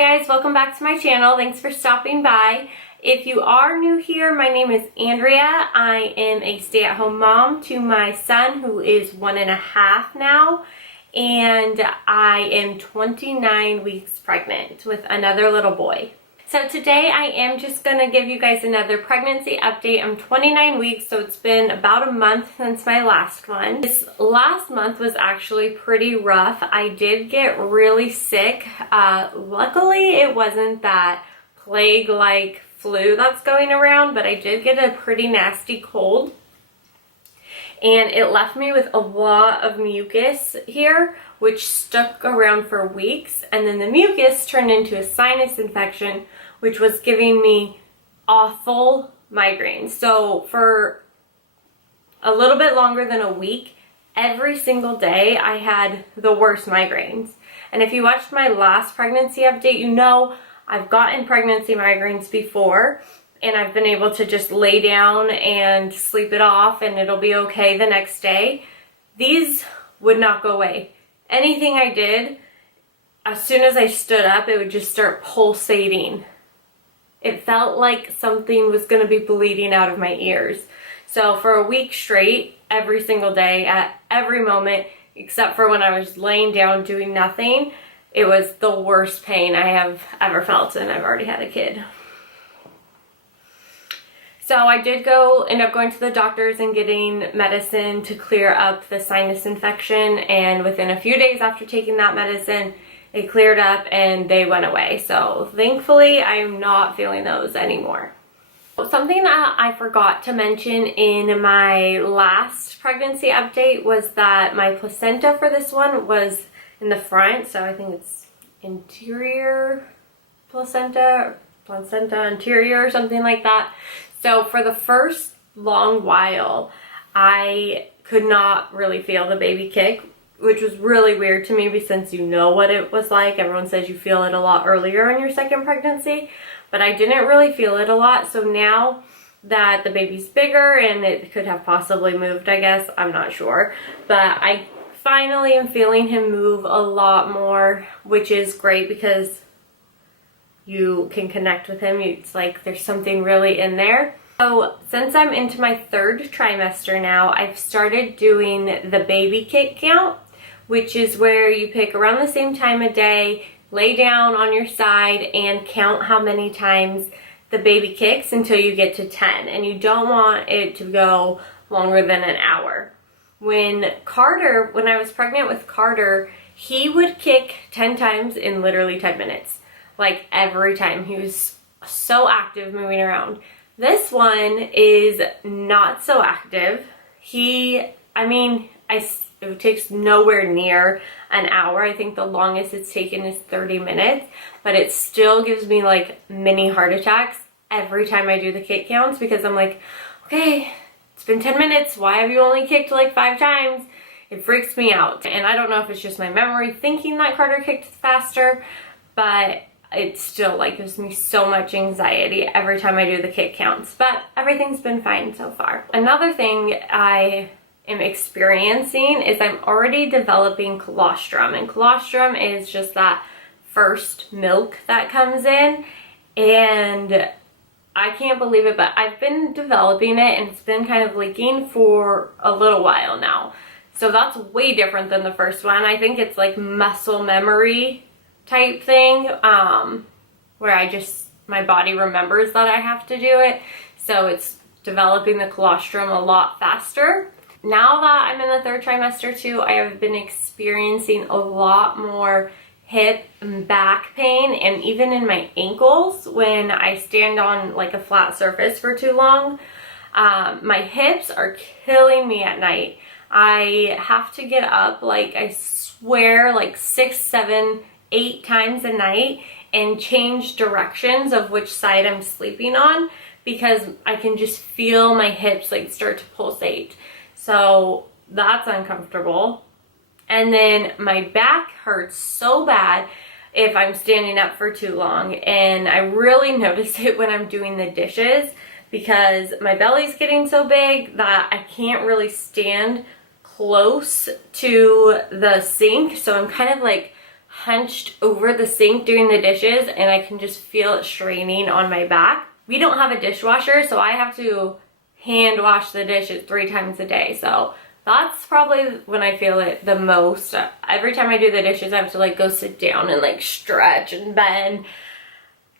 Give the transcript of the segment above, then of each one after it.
Hi guys, welcome back to my channel. Thanks for stopping by. If you are new here, my name is Andrea. I am a stay-at-home mom to my son who is 1.5 now, and I am 29 weeks pregnant with another little boy. So today I am just going to give you guys another pregnancy update. I'm 29 weeks, so it's been about a month since my last one. This last month was actually pretty rough. I did get really sick. Luckily, it wasn't that plague-like flu that's going around, but I did get a pretty nasty cold. And it left me with a lot of mucus here, which stuck around for weeks. And then the mucus turned into a sinus infection, which was giving me awful migraines. So for a little bit longer than a week, every single day I had the worst migraines. And if you watched my last pregnancy update, you know I've gotten pregnancy migraines before, and I've been able to just lay down and sleep it off and it'll be okay the next day. These would not go away. Anything I did, as soon as I stood up, it would just start pulsating. It felt like something was going to be bleeding out of my ears. So for a week straight, every single day, at every moment, except for when I was laying down doing nothing, it was the worst pain I have ever felt, and I've already had a kid. So I did end up going to the doctors and getting medicine to clear up the sinus infection, and within a few days after taking that medicine, it cleared up and they went away. So thankfully, I'm not feeling those anymore. Something that I forgot to mention in my last pregnancy update was that my placenta for this one was in the front, so I think it's interior placenta anterior or something like that. So for the first long while, I could not really feel the baby kick, which was really weird to me since you know what it was like. Everyone says you feel it a lot earlier in your second pregnancy, but I didn't really feel it a lot. So now that the baby's bigger and it could have possibly moved, I guess, I'm not sure, but I finally am feeling him move a lot more, which is great because you can connect with him. It's like there's something really in there. So since I'm into my third trimester now, I've started doing the baby kick count, which is where you pick around the same time of day, lay down on your side, and count how many times the baby kicks until you get to 10. And you don't want it to go longer than an hour. When I was pregnant with Carter, he would kick 10 times in literally 10 minutes. Like every time. He was so active moving around. This one is not so active. It takes nowhere near an hour. I think the longest it's taken is 30 minutes, but it still gives me like mini heart attacks every time I do the kick counts, because I'm like, okay, it's been 10 minutes. Why have you only kicked like 5 times? It freaks me out. And I don't know if it's just my memory thinking that Carter kicked faster, but it still like gives me so much anxiety every time I do the kick counts. But everything's been fine so far. Another thing I am experiencing is I'm already developing colostrum, and colostrum is just that first milk that comes in, and I can't believe it, but I've been developing it and it's been kind of leaking for a little while now. So that's way different than the first one. I think it's like muscle memory type thing, where my body remembers that I have to do it. So it's developing the colostrum a lot faster. Now that I'm in the third trimester too, I have been experiencing a lot more hip and back pain, and even in my ankles when I stand on like a flat surface for too long. My hips are killing me at night. I have to get up, like I swear, like 6, 7, 8 times a night and change directions of which side I'm sleeping on, because I can just feel my hips like start to pulsate. So that's uncomfortable. And then my back hurts so bad if I'm standing up for too long, and I really notice it when I'm doing the dishes, because my belly's getting so big that I can't really stand close to the sink, so I'm kind of like hunched over the sink doing the dishes, and I can just feel it straining on my back. We don't have a dishwasher, so I have to hand wash the dishes 3 times a day. So that's probably when I feel it the most. Every time I do the dishes, I have to like go sit down and like stretch and bend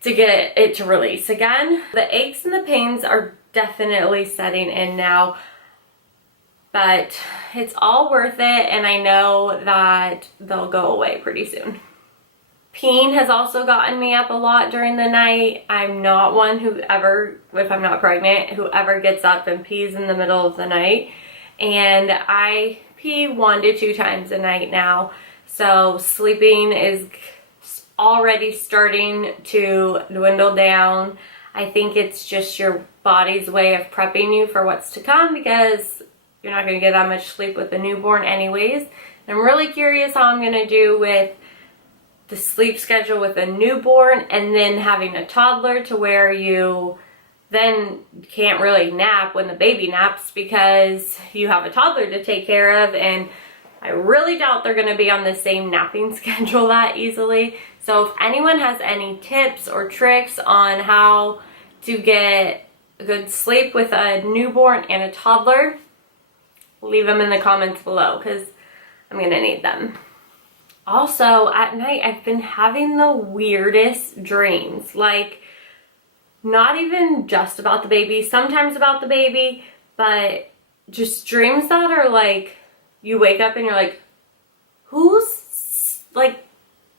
to get it to release again. The aches and the pains are definitely setting in now, but it's all worth it, and I know that they'll go away pretty soon. Peeing has also gotten me up a lot during the night. I'm not one who ever, if I'm not pregnant, who ever gets up and pees in the middle of the night. And I pee 1 to 2 times a night now. So sleeping is already starting to dwindle down. I think it's just your body's way of prepping you for what's to come, because you're not going to get that much sleep with a newborn anyways. I'm really curious how I'm going to do with the sleep schedule with a newborn and then having a toddler, to where you then can't really nap when the baby naps because you have a toddler to take care of, and I really doubt they're going to be on the same napping schedule that easily. So if anyone has any tips or tricks on how to get good sleep with a newborn and a toddler, leave them in the comments below, because I'm going to need them. Also, at night, I've been having the weirdest dreams. Like, not even just about the baby, sometimes about the baby, but just dreams that are like, you wake up and you're like, whose, like,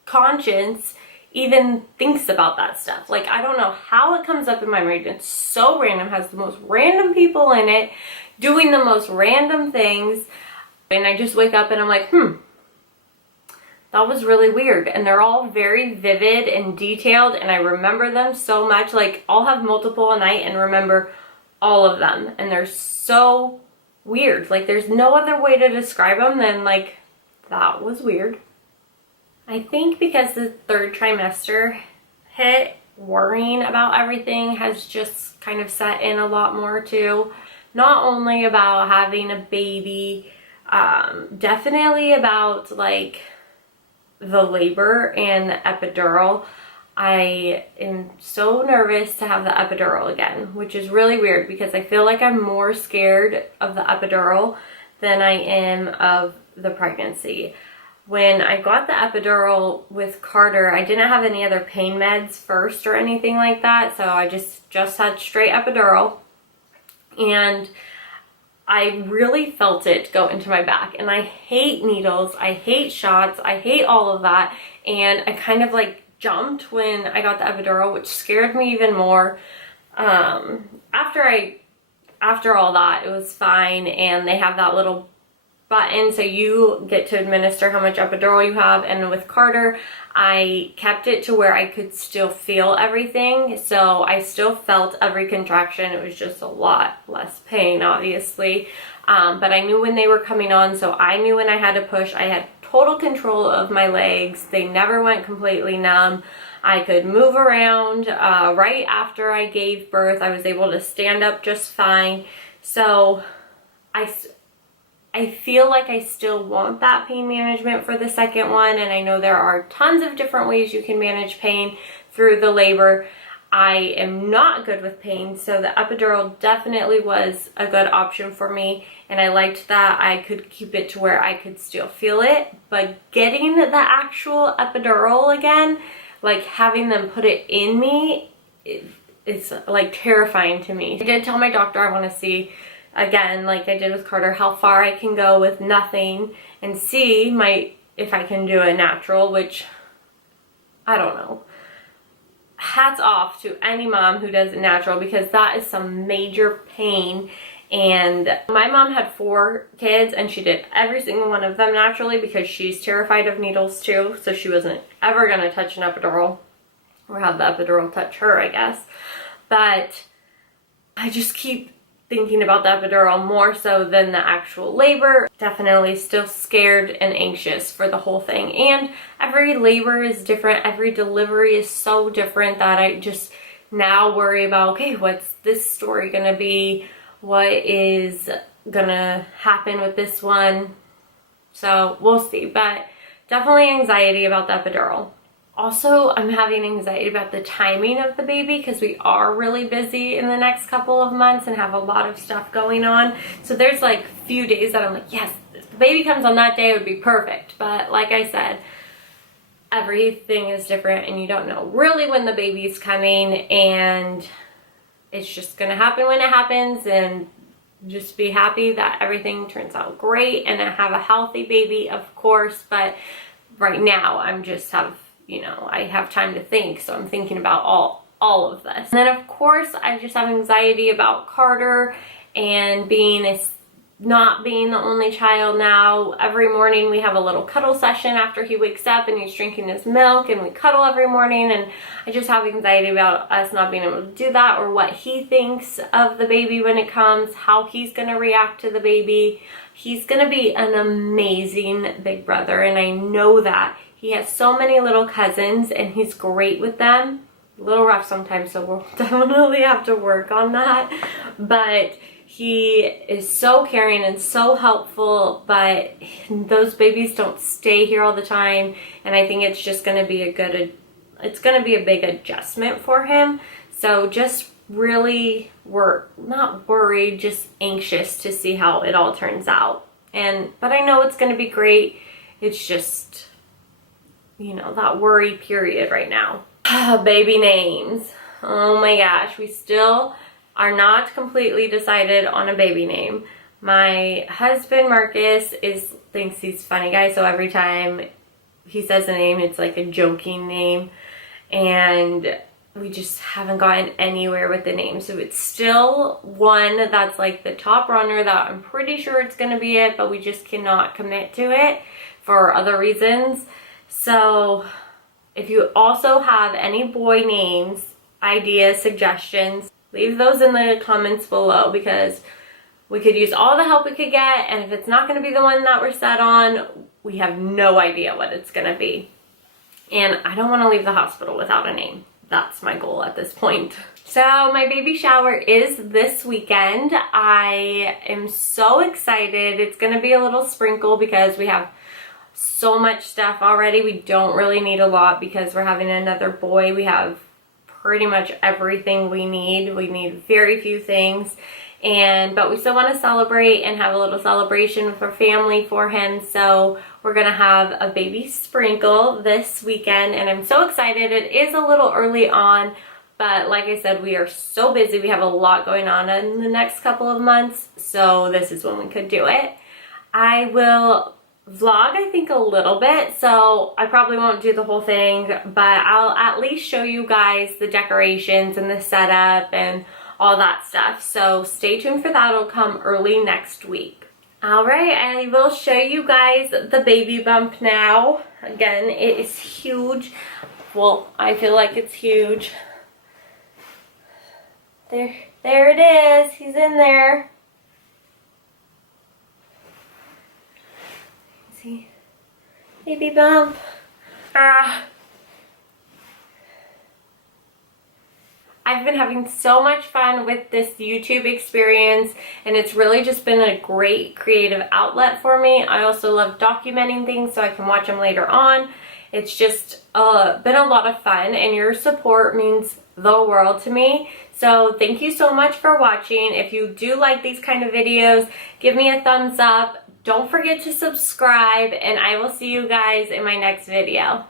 conscience even thinks about that stuff? Like, I don't know how it comes up in my brain. It's so random, has the most random people in it, doing the most random things, and I just wake up and I'm like, that was really weird. And they're all very vivid and detailed, and I remember them so much. Like, I'll have multiple a night and remember all of them, and they're so weird. Like, there's no other way to describe them than like, that was weird. I think because the 3rd trimester hit, worrying about everything has just kind of set in a lot more too. Not only about having a baby, definitely about like the labor and the epidural. I am so nervous to have the epidural again, which is really weird because I feel like I'm more scared of the epidural than I am of the pregnancy. When I got the epidural with Carter, I didn't have any other pain meds first or anything like that, so I just had straight epidural, and I really felt it go into my back. And I hate needles, I hate shots, I hate all of that, and I kind of like jumped when I got the epidural, which scared me even more. After all that, it was fine, and they have that little button so you get to administer how much epidural you have. And with Carter, I kept it to where I could still feel everything, so I still felt every contraction. It was just a lot less pain, obviously, but I knew when they were coming on, so I knew when I had to push. I had total control of my legs. They never went completely numb. I could move around. Right after I gave birth, I was able to stand up just fine. So I feel like I still want that pain management for the second one, and I know there are tons of different ways you can manage pain through the labor. I am not good with pain, so the epidural definitely was a good option for me, and I liked that I could keep it to where I could still feel it. But getting the actual epidural again, like having them put it in me, it's like terrifying to me. I did tell my doctor I want to see, again, like I did with Carter, how far I can go with nothing and see if I can do a natural, which I don't know. Hats off to any mom who does it natural, because that is some major pain. And my mom had 4 kids and she did every single one of them naturally because she's terrified of needles too, so she wasn't ever going to touch an epidural or have the epidural touch her, I guess. But I just keep thinking about the epidural more so than the actual labor. Definitely still scared and anxious for the whole thing. And every labor is different. Every delivery is so different that I just now worry about, okay, what's this story gonna be? What is gonna happen with this one? So we'll see. But definitely anxiety about the epidural. Also, I'm having anxiety about the timing of the baby because we are really busy in the next couple of months and have a lot of stuff going on. So there's like a few days that I'm like, yes, if the baby comes on that day, it would be perfect. But like I said, everything is different and you don't know really when the baby's coming, and it's just gonna happen when it happens, and just be happy that everything turns out great and I have a healthy baby, of course. But right now I'm just I have time to think, so I'm thinking about all of this. And then of course I just have anxiety about Carter and not being the only child now. Every morning we have a little cuddle session after he wakes up and he's drinking his milk, and we cuddle every morning, and I just have anxiety about us not being able to do that, or what he thinks of the baby when it comes, how he's gonna react to the baby. He's gonna be an amazing big brother, and I know that. He has so many little cousins and he's great with them. A little rough sometimes, so we'll definitely have to work on that. But he is so caring and so helpful, but those babies don't stay here all the time, and I think it's just going to be a big adjustment for him. So just really not worried, just anxious to see how it all turns out. But I know it's going to be great. It's just, that worry period right now. Baby names. Oh my gosh, we still are not completely decided on a baby name. My husband Marcus thinks he's a funny guy, so every time he says a name, it's like a joking name, and we just haven't gotten anywhere with the name. So it's still one that's like the top runner that I'm pretty sure it's gonna be it, but we just cannot commit to it for other reasons. So if you also have any boy names, ideas, suggestions, leave those in the comments below, because we could use all the help we could get, and if it's not going to be the one that we're set on, we have no idea what it's going to be. And I don't want to leave the hospital without a name. That's my goal at this point. So my baby shower is this weekend. I am so excited. It's going to be a little sprinkle because we have so much stuff already. We don't really need a lot because we're having another boy. We have pretty much everything we need. We need very few things, but we still want to celebrate and have a little celebration with our family for him. So we're gonna have a baby sprinkle this weekend, and I'm so excited. It is a little early on, but like I said, we are so busy. We have a lot going on in the next couple of months, so this is when we could do it. I will vlog, I think, a little bit, so I probably won't do the whole thing, but I'll at least show you guys the decorations and the setup and all that stuff. So stay tuned for that. It'll come early next week. All right, I will show you guys the baby bump now. Again, it is huge. Well, I feel like it's huge. There it is. He's in there. See? Baby bump. I've been having so much fun with this YouTube experience, and it's really just been a great creative outlet for me. I also love documenting things so I can watch them later on. It's just been a lot of fun, and your support means the world to me. So thank you so much for watching. If you do like these kind of videos, give me a thumbs up. Don't forget to subscribe, and I will see you guys in my next video.